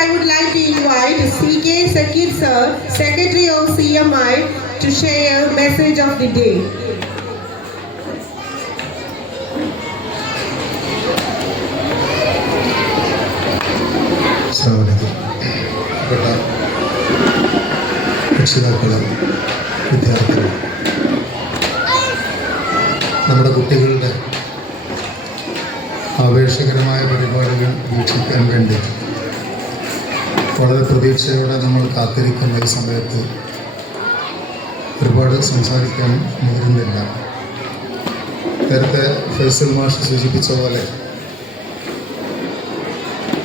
I would like to invite C.K. Sakir Sir, Secretary of CMI, to share a message of the day. രക്ഷിതാക്കളും വിദ്യാർത്ഥികളും നമ്മുടെ കുട്ടികളുടെ ആവേശകരമായ പരിപാടികൾ വീക്ഷിക്കാൻ വേണ്ടി വളരെ പ്രതീക്ഷയോടെ നമ്മൾ കാത്തിരിക്കുന്ന ഈ സമയത്ത് ഒരുപാട് സംസാരിക്കാൻ മുതിരുന്നില്ല. നേരത്തെ ഫൈസൽ മാഷ് സൂചിപ്പിച്ച പോലെ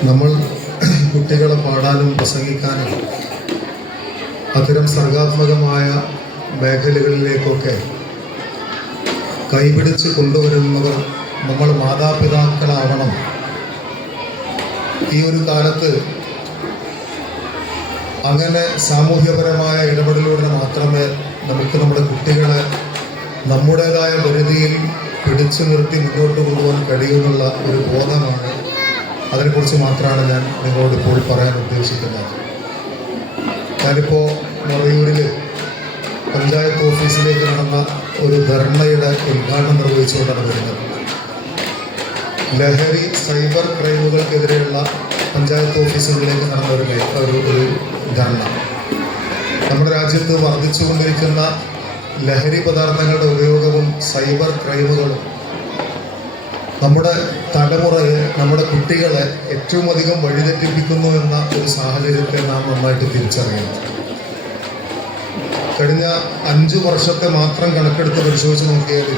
നമ്മൾ കുട്ടികളെ പാടാനും പ്രസംഗിക്കാനും അത്തരം സർഗാത്മകമായ മേഖലകളിലേക്കൊക്കെ കൈപിടിച്ച് കൊണ്ടുവരുന്നവർ നമ്മൾ മാതാപിതാക്കളാവണം. ഈ ഒരു കാലത്ത് അങ്ങനെ സാമൂഹ്യപരമായ ഇടപെടലിലൂടെ മാത്രമേ നമുക്ക് നമ്മുടെ കുട്ടികളെ നമ്മുടേതായ പരിധിയിൽ പിടിച്ചു നിർത്തി മുന്നോട്ട് കൊണ്ടുപോകാൻ കഴിയുമെന്നുള്ള ഒരു ബോധമാണ്. അതിനെക്കുറിച്ച് മാത്രമാണ് ഞാൻ നിങ്ങളോട് ഇപ്പോൾ പറയാൻ ഉദ്ദേശിക്കുന്നത്. ഞാനിപ്പോൾ മറയൂരിൽ പഞ്ചായത്ത് ഓഫീസിലേക്ക് നടന്ന ഒരു ധർണയുടെ ഉദ്ഘാടനം നിർവഹിച്ചുകൊണ്ടാണ് വരുന്നത്. ലഹരി സൈബർ ക്രൈമുകൾക്കെതിരെയുള്ള പഞ്ചായത്ത് ഓഫീസുകളിലേക്ക് നടന്ന ഒരു ധർണ. നമ്മുടെ രാജ്യത്ത് വർദ്ധിച്ചുകൊണ്ടിരിക്കുന്ന ലഹരി പദാർത്ഥങ്ങളുടെ ഉപയോഗവും സൈബർ ക്രൈമുകളും നമ്മുടെ തലമുറയെ, നമ്മുടെ കുട്ടികളെ ഏറ്റവും അധികം വഴിതെറ്റിപ്പിക്കുന്നു എന്ന ഒരു സാഹചര്യത്തെ നാം നന്നായിട്ട് തിരിച്ചറിയണം. കഴിഞ്ഞ 5 വർഷത്തെ മാത്രം കണക്കെടുത്ത് പരിശോധിച്ച് നോക്കിയാൽ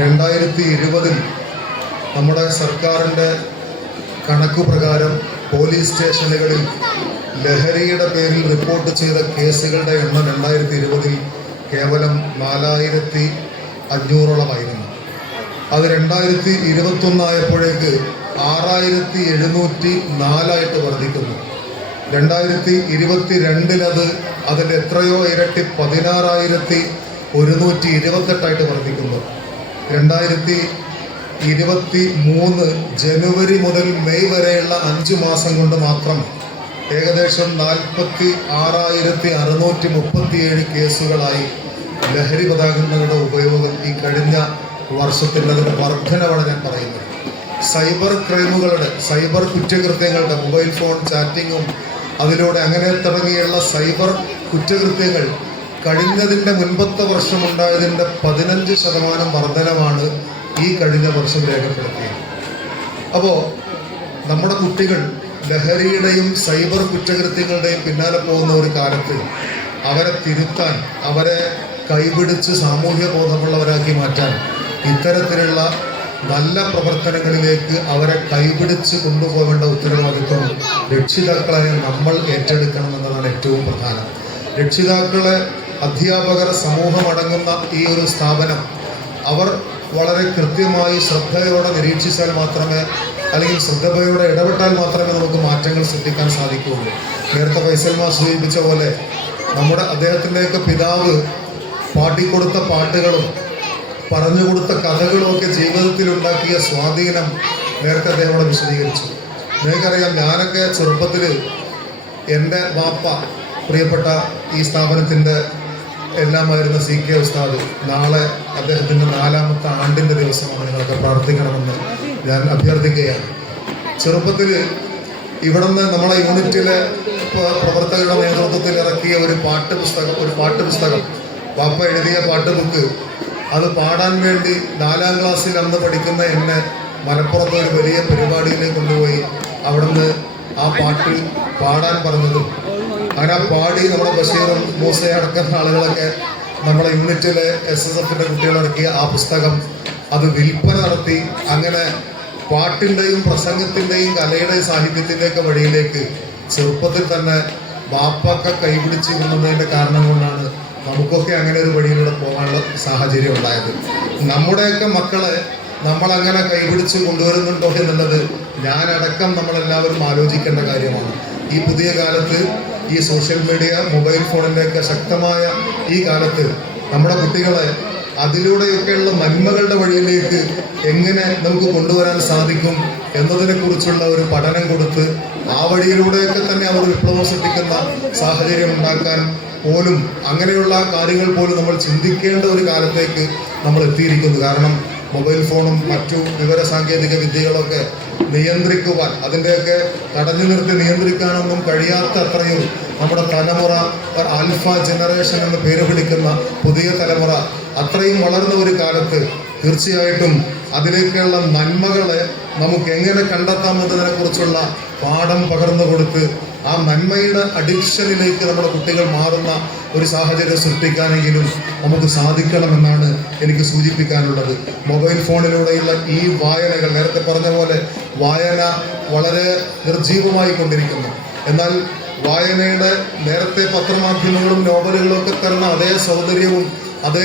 2020 നമ്മുടെ സർക്കാരിൻ്റെ കണക്കു പ്രകാരം പോലീസ് സ്റ്റേഷനുകളിൽ ലഹരിയുടെ പേരിൽ റിപ്പോർട്ട് ചെയ്ത കേസുകളുടെ എണ്ണം 2020 കേവലം 4500-ഓളമായിരുന്നു. അത് 2021 ആയപ്പോഴേക്ക് 6704 വർദ്ധിക്കുന്നു. 2022 അതിൻ്റെ എത്രയോ ഇരട്ടി 16128 വർദ്ധിക്കുന്നു. 2023 ജനുവരി മുതൽ മെയ് വരെയുള്ള 5 മാസം കൊണ്ട് മാത്രം ഏകദേശം 46,637 കേസുകളായി ലഹരി പദാർത്ഥങ്ങളുടെ ഉപയോഗം ഈ കഴിഞ്ഞ വർഷത്തിൻ്റെ അതിൻ്റെ വർധനവാണ് ഞാൻ പറയുന്നത്. സൈബർ ക്രൈമുകളുടെ, സൈബർ കുറ്റകൃത്യങ്ങളുടെ, മൊബൈൽ ഫോൺ ചാറ്റിങ്ങും അതിലൂടെ അങ്ങനെ തുടങ്ങിയുള്ള സൈബർ കുറ്റകൃത്യങ്ങൾ കഴിഞ്ഞതിൻ്റെ മുൻപത്തെ വർഷം ഉണ്ടായതിൻ്റെ 15% വർധനമാണ് ഈ കഴിഞ്ഞ വർഷം രേഖപ്പെടുത്തിയത്. അപ്പോൾ നമ്മുടെ കുട്ടികൾ ലഹരിയുടെയും സൈബർ കുറ്റകൃത്യങ്ങളുടെയും പിന്നാലെ പോകുന്ന ഒരു കാലത്ത് അവരെ തിരുത്താൻ, അവരെ കൈപിടിച്ച് സാമൂഹ്യ ബോധമുള്ളവരാക്കി മാറ്റാൻ ഇത്തരത്തിലുള്ള നല്ല പ്രവർത്തനങ്ങളിലേക്ക് അവരെ കൈപിടിച്ച് കൊണ്ടുപോകേണ്ട ഉത്തരവാദിത്വം രക്ഷിതാക്കളായ നമ്മൾ ഏറ്റെടുക്കണം എന്നതാണ് ഏറ്റവും പ്രധാനം. രക്ഷിതാക്കളെ, അധ്യാപകർ, സമൂഹമടങ്ങുന്ന ഈ ഒരു സ്ഥാപനം അവർ വളരെ കൃത്യമായി ശ്രദ്ധയോടെ നിരീക്ഷിച്ചാൽ മാത്രമേ, അല്ലെങ്കിൽ ശ്രദ്ധയോടെ ഇടപെട്ടാൽ മാത്രമേ നമുക്ക് മാറ്റങ്ങൾ സൃഷ്ടിക്കാൻ സാധിക്കുകയുള്ളൂ. നേരത്തെ ഫൈസൽ മാഷ് സൂചിപ്പിച്ച പോലെ നമ്മുടെ അദ്ദേഹത്തിൻ്റെയൊക്കെ പിതാവ് പാടിക്കൊടുത്ത പാട്ടുകളും പറഞ്ഞുകൊടുത്ത കഥകളുമൊക്കെ ജീവിതത്തിൽ ഉണ്ടാക്കിയ സ്വാധീനം നേരത്തെ അദ്ദേഹം വിശദീകരിച്ചു. നിങ്ങൾക്കറിയാം, ഞാനൊക്കെ ചെറുപ്പത്തിൽ എൻ്റെ വാപ്പ, പ്രിയപ്പെട്ട ഈ സ്ഥാപനത്തിൻ്റെ എല്ലാമായിരുന്ന CK ഉസ്താദ്, നാളെ അദ്ദേഹത്തിൻ്റെ 4ാമത്തെ ആണ്ടിൻ്റെ ദിവസമാണ്, നിങ്ങളൊക്കെ പ്രാർത്ഥിക്കണമെന്ന് ഞാൻ അഭ്യർത്ഥിക്കുകയാണ്. ചെറുപ്പത്തിൽ ഇവിടുന്ന് നമ്മളെ യൂണിറ്റിലെ പ്രവർത്തകരുടെ നേതൃത്വത്തിൽ ഇറക്കിയ ഒരു പാട്ടുപുസ്തകം, വാപ്പ എഴുതിയ പാട്ട് ബുക്ക്, അത് പാടാൻ വേണ്ടി 4ാം ക്ലാസ്സിൽ അന്ന് പഠിക്കുന്ന എന്നെ മലപ്പുറത്ത് ഒരു വലിയ പരിപാടിയിലേക്ക് കൊണ്ടുപോയി അവിടുന്ന് ആ പാട്ട് പാടാൻ പറഞ്ഞതും, അങ്ങനെ പാടി നമ്മുടെ ബഷീറും മൂസയും അടക്കുന്ന ആളുകളൊക്കെ നമ്മുടെ യൂണിറ്റിലെ SSFൻ്റെ കുട്ടികളിറക്കിയ ആ പുസ്തകം അത് വിൽപ്പന നടത്തി. അങ്ങനെ പാട്ടിൻ്റെയും പ്രസംഗത്തിൻ്റെയും കലയുടെയും സാഹിത്യത്തിൻ്റെയൊക്കെ വഴിയിലേക്ക് ചെറുപ്പത്തിൽ തന്നെ ബാപ്പൊക്കെ കൈപിടിച്ച് കൊണ്ടുവന്നതിൻ്റെ കാരണം കൊണ്ടാണ് നമുക്കൊക്കെ അങ്ങനെ ഒരു വഴിയിലൂടെ പോകാനുള്ള സാഹചര്യം ഉണ്ടായത്. നമ്മുടെയൊക്കെ മക്കളെ നമ്മളങ്ങനെ കൈപിടിച്ച് കൊണ്ടുവരുന്നുണ്ടോ എന്നുള്ളത് ഞാനടക്കം നമ്മളെല്ലാവരും ആലോചിക്കേണ്ട കാര്യമാണ്. ഈ പുതിയ കാലത്ത്, ഈ സോഷ്യൽ മീഡിയ, മൊബൈൽ ഫോണിൻ്റെയൊക്കെ ശക്തമായ ഈ കാലത്ത് നമ്മുടെ കുട്ടികളെ അതിലൂടെയൊക്കെയുള്ള നന്മകളുടെ വഴിയിലേക്ക് എങ്ങനെ നമുക്ക് കൊണ്ടുവരാൻ സാധിക്കും എന്നതിനെക്കുറിച്ചുള്ള ഒരു പഠനം കൊടുത്ത് ആ വഴിയിലൂടെയൊക്കെ തന്നെ അവർ വിപ്ലവം സൃഷ്ടിക്കുന്ന സാഹചര്യം ഉണ്ടാക്കാൻ പോലും അങ്ങനെയുള്ള കാര്യങ്ങൾ പോലും നമ്മൾ ചിന്തിക്കേണ്ട ഒരു കാലത്തേക്ക് നമ്മൾ എത്തിയിരിക്കുന്നു. കാരണം മൊബൈൽ ഫോണും മറ്റു വിവര സാങ്കേതിക വിദ്യകളൊക്കെ നിയന്ത്രിക്കുവാൻ, അതിൻ്റെയൊക്കെ തടഞ്ഞു നിർത്തി നിയന്ത്രിക്കാനൊന്നും കഴിയാത്ത അത്രയും നമ്മുടെ തലമുറ, ആൽഫ ജനറേഷൻ എന്ന് പേര് വിളിക്കുന്ന പുതിയ തലമുറ അത്രയും വളർന്ന ഒരു കാലത്ത് തീർച്ചയായിട്ടും അതിലേക്കുള്ള നന്മകളെ നമുക്ക് എങ്ങനെ കണ്ടെത്താമെന്നതിനെ കുറിച്ചുള്ള പാഠം പകർന്നു കൊടുത്ത് ആ നന്മയുടെ അഡിക്ഷനിലേക്ക് നമ്മുടെ കുട്ടികൾ മാറുന്ന ഒരു സാഹചര്യം സൃഷ്ടിക്കാനെങ്കിലും നമുക്ക് സാധിക്കണമെന്നാണ് എനിക്ക് സൂചിപ്പിക്കാനുള്ളത്. മൊബൈൽ ഫോണിലൂടെയുള്ള ഈ വായനകൾ, നേരത്തെ പറഞ്ഞ പോലെ വായന വളരെ നിർജീവമായി കൊണ്ടിരിക്കുന്നു. എന്നാൽ വായനയുടെ നേരത്തെ പത്രമാധ്യമങ്ങളും നോവലുകളും ഒക്കെ തരുന്ന അതേ സൗന്ദര്യവും അതേ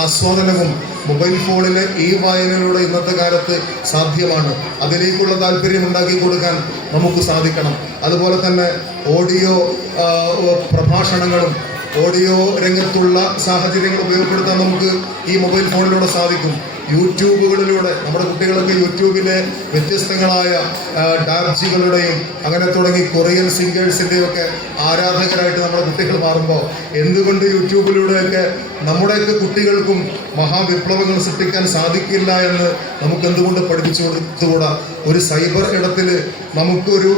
ആസ്വാദനവും മൊബൈൽ ഫോണിലെ ഈ വായനയിലൂടെ ഇന്നത്തെ കാലത്ത് സാധ്യമാണ്. അതിലേക്കുള്ള താല്പര്യം ഉണ്ടാക്കി കൊടുക്കാൻ നമുക്ക് സാധിക്കണം. അതുപോലെ തന്നെ ഓഡിയോ പ്രഭാഷണങ്ങളും ഓഡിയോ രംഗത്തുള്ള സാഹചര്യങ്ങൾ ഉപയോഗപ്പെടുത്താൻ നമുക്ക് ഈ മൊബൈൽ ഫോണിലൂടെ സാധിക്കും. യൂട്യൂബുകളിലൂടെ നമ്മുടെ കുട്ടികളൊക്കെ യൂട്യൂബിലെ വ്യത്യസ്തങ്ങളായ ഡാബ്ജികളുടെയും അങ്ങനെ തുടങ്ങി കൊറിയൻ സിംഗേഴ്സിൻ്റെയും ഒക്കെ ആരാധകരായിട്ട് നമ്മുടെ കുട്ടികൾ മാറുമ്പോൾ എന്തുകൊണ്ട് യൂട്യൂബിലൂടെയൊക്കെ നമ്മുടെയൊക്കെ കുട്ടികൾക്കും മഹാവിപ്ലവങ്ങൾ സൃഷ്ടിക്കാൻ സാധിക്കില്ല എന്ന് നമുക്ക് എന്തുകൊണ്ട് പഠിപ്പിച്ചു കൊടുത്തുകൂടാ? ഒരു സൈബർ ഇടത്തിൽ നമുക്കൊരു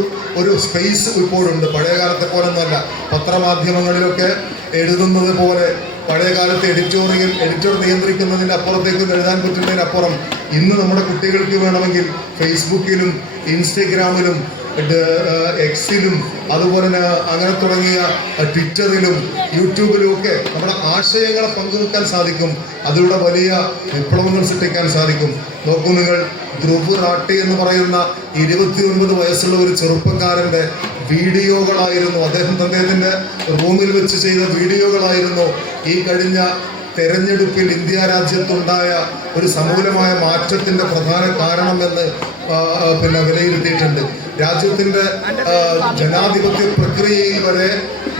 സ്പേസ് ഇപ്പോഴുണ്ട്. പഴയ കാലത്തെ പോലെ ഒന്നുമല്ല. പത്രമാധ്യമങ്ങളിലൊക്കെ എഴുതുന്നത് പോലെ പഴയ കാലത്ത് എഡിറ്റർ നിയന്ത്രിക്കുന്നതിൻ്റെ അപ്പുറത്തേക്ക് എഴുതാൻ പറ്റുന്നതിനപ്പുറം ഇന്ന് നമ്മുടെ കുട്ടികൾക്ക് വേണമെങ്കിൽ ഫേസ്ബുക്കിലും ഇൻസ്റ്റഗ്രാമിലും എക്സിലും അതുപോലെ തന്നെ അങ്ങനെ തുടങ്ങിയ ട്വിറ്ററിലും യൂട്യൂബിലും ഒക്കെ നമ്മുടെ ആശയങ്ങളെ പങ്കുവെക്കാൻ സാധിക്കും. അതിലൂടെ വലിയ വിപ്ലവങ്ങൾ സൃഷ്ടിക്കാൻ സാധിക്കും. നോക്കൂ നിങ്ങൾ, ധ്രുവ് റാട്ടി എന്ന് പറയുന്ന 29 വയസ്സുള്ള ഒരു ചെറുപ്പക്കാരൻ്റെ വീഡിയോകളായിരുന്നു, അദ്ദേഹത്തിൻ്റെ റൂമിൽ വെച്ച് ചെയ്ത വീഡിയോകളായിരുന്നു ഈ കഴിഞ്ഞ തെരഞ്ഞെടുപ്പിൽ ഇന്ത്യ രാജ്യത്തുണ്ടായ ഒരു സമൂലമായ മാറ്റത്തിൻ്റെ പ്രധാന കാരണമെന്ന് വിലയിരുത്തിയിട്ടുണ്ട്. രാജ്യത്തിൻ്റെ ജനാധിപത്യ പ്രക്രിയയിൽ വരെ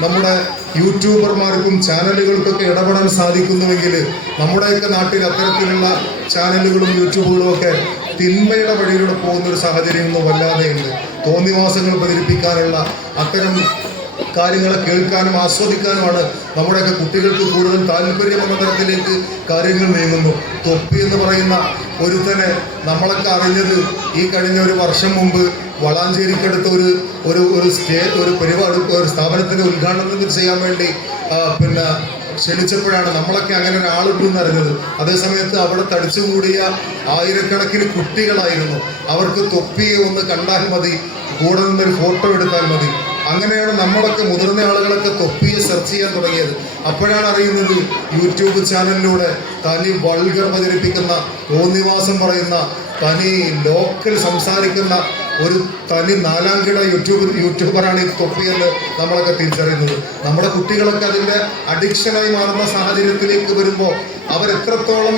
നമ്മുടെ യൂട്യൂബർമാർക്കും ചാനലുകൾക്കൊക്കെ ഇടപെടാൻ സാധിക്കുന്നുവെങ്കിൽ നമ്മുടെയൊക്കെ നാട്ടിൽ അത്തരത്തിലുള്ള ചാനലുകളും യൂട്യൂബുകളും ഒക്കെ തിന്മയുടെ വഴിയിലൂടെ പോകുന്ന ഒരു സാഹചര്യം ഒന്നും വല്ലാതെയുണ്ട്. തോന്നിവാസങ്ങൾ പ്രചരിപ്പിക്കാനുള്ള അത്തരം കാര്യങ്ങളെ കേൾക്കാനും ആസ്വദിക്കാനുമാണ് നമ്മുടെയൊക്കെ കുട്ടികൾക്ക് കൂടുതൽ താല്പര്യമെന്ന തരത്തിലേക്ക് കാര്യങ്ങൾ നീങ്ങുന്നു. തൊപ്പി എന്ന് പറയുന്ന ഒരുത്തനെ നമ്മളൊക്കെ അറിഞ്ഞത് ഈ കഴിഞ്ഞ ഒരു വർഷം മുമ്പ് വളാഞ്ചേരിക്കടുത്ത് ഒരു പരിപാടി, ഒരു സ്ഥാപനത്തിൻ്റെ ഉദ്ഘാടനം ചെയ്യാൻ വേണ്ടി ക്ഷണിച്ചപ്പോഴാണ് നമ്മളൊക്കെ അങ്ങനെ ഒരാളുണ്ടെന്ന് അറിഞ്ഞത്. അതേസമയത്ത് അവിടെ തടിച്ചുകൂടിയ ആയിരക്കണക്കിന് കുട്ടികളായിരുന്നു. അവർക്ക് തൊപ്പിയെ ഒന്ന് കണ്ടാൽ മതി, കൂടെ നിന്നൊരു ഫോട്ടോ എടുത്താൽ മതി. അങ്ങനെയാണ് നമ്മളൊക്കെ മുതിർന്ന ആളുകളൊക്കെ തൊപ്പിയെ സെർച്ച് ചെയ്യാൻ തുടങ്ങിയത്. അപ്പോഴാണ് അറിയുന്നത് യൂട്യൂബ് ചാനലിലൂടെ തനി വൾഗർ പ്രചരിപ്പിക്കുന്ന, തോന്നിവാസം പറയുന്ന, തനി ലോക്കൽ സംസാരിക്കുന്ന ഒരു തനി നാലാംകിട യൂട്യൂബറാണ് ഈ തൊപ്പിയെന്ന് നമ്മളൊക്കെ തിരിച്ചറിയുന്നത്. നമ്മുടെ കുട്ടികളൊക്കെ അതിൻ്റെ അഡിക്ഷനായി മാറുന്ന സാഹചര്യത്തിലേക്ക് വരുമ്പോൾ അവരെത്രത്തോളം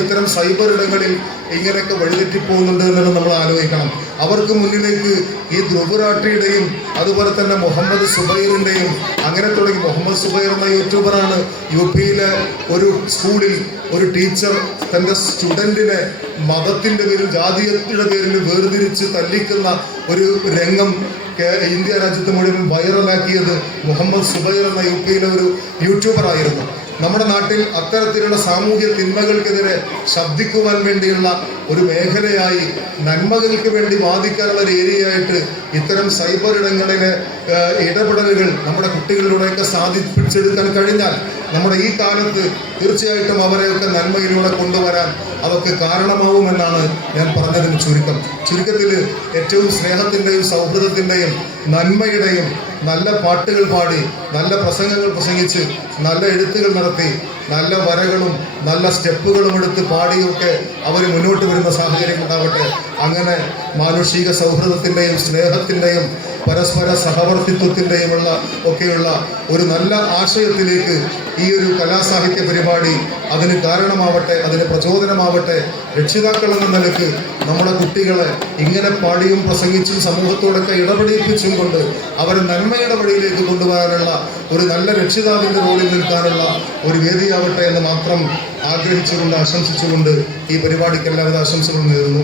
ഇത്തരം സൈബർ ഇടങ്ങളിൽ ഇങ്ങനെയൊക്കെ വഴിതെറ്റിപ്പോകുന്നുണ്ട് എന്നുള്ളത് നമ്മൾ ആലോചിക്കണം. അവർക്ക് മുന്നിലേക്ക് ഈ ധ്രുവ് റാട്ടിയുടെയും അതുപോലെ തന്നെ മുഹമ്മദ് സുബൈറിൻ്റെയും അങ്ങനെ തുടങ്ങി, മുഹമ്മദ് സുബൈർ എന്ന യൂട്യൂബറാണ് യുപിയിലെ ഒരു സ്കൂളിൽ ഒരു ടീച്ചർ തൻ്റെ സ്റ്റുഡൻറ്റിനെ മതത്തിൻ്റെ പേരിൽ, ജാതീയതയുടെ പേരിൽ വേർതിരിച്ച് തല്ലിക്കുന്ന ഒരു രംഗം ഇന്ത്യ രാജ്യത്ത് മുഴുവൻ വൈറലാക്കിയത് മുഹമ്മദ് സുബൈർ എന്ന യുപിയിലെ ഒരു യൂട്യൂബറായിരുന്നു. നമ്മുടെ നാട്ടിൽ അത്തരത്തിലുള്ള സാമൂഹ്യ തിന്മകൾക്കെതിരെ ശബ്ദിക്കുവാൻ വേണ്ടിയുള്ള ഒരു മേഖലയായി, നന്മകൾക്ക് വേണ്ടി വാദിക്കാനുള്ള ഒരു ഏരിയയായിട്ട് ഇത്തരം സൈബർ ഇടങ്ങളിലെ ഇടപെടലുകൾ നമ്മുടെ കുട്ടികളിലൂടെയൊക്കെ സാധിപ്പിച്ചെടുക്കാൻ കഴിഞ്ഞാൽ നമ്മുടെ ഈ കാലത്ത് തീർച്ചയായിട്ടും അവരെയൊക്കെ നന്മയിലൂടെ കൊണ്ടുവരാൻ അതൊക്കെ കാരണമാവുമെന്നാണ് ഞാൻ പറഞ്ഞതിന് ചുരുക്കത്തിൽ ഏറ്റവും സ്നേഹത്തിൻ്റെയും സൗഹൃദത്തിൻ്റെയും നന്മയുടെയും നല്ല പാട്ടുകൾ പാടി, നല്ല പ്രസംഗങ്ങൾ പ്രസംഗിച്ച്, നല്ല എഴുത്തുകൾ നടത്തി, നല്ല വരകളും നല്ല സ്റ്റെപ്പുകളും എടുത്ത് പാടിയൊക്കെ അവർ മുന്നോട്ട് വരുന്ന സാഹചര്യം ഉണ്ടാവട്ടെ. അങ്ങനെ മാനുഷിക സൗഹൃദത്തിൻ്റെയും സ്നേഹത്തിൻ്റെയും പരസ്പര സഹവർത്തിത്വത്തിൻ്റെയുമുള്ള ഒക്കെയുള്ള ഒരു നല്ല ആശയത്തിലേക്ക് ഈ ഒരു കലാസാഹിത്യ പരിപാടി അതിന് കാരണമാവട്ടെ, അതിന് പ്രചോദനമാവട്ടെ. രക്ഷിതാക്കൾ എന്ന നിലയ്ക്ക് നമ്മുടെ കുട്ടികളെ ഇങ്ങനെ പാടിയും പ്രസംഗിച്ചും സമൂഹത്തോടൊക്കെ ഇടപെടിപ്പിച്ചും കൊണ്ട് അവരെ നന്മയുടെ വഴിയിലേക്ക് കൊണ്ടുവരാനുള്ള ഒരു നല്ല രക്ഷിതാവിൻ്റെ റോളിൽ നിൽക്കാനുള്ള ഒരു വേദിയാവട്ടെ എന്ന് മാത്രം ആഗ്രഹിച്ചുകൊണ്ട് ആശംസിച്ചുകൊണ്ട് ഈ പരിപാടിക്ക് എല്ലാവിധ ആശംസകളും നേരുന്നു.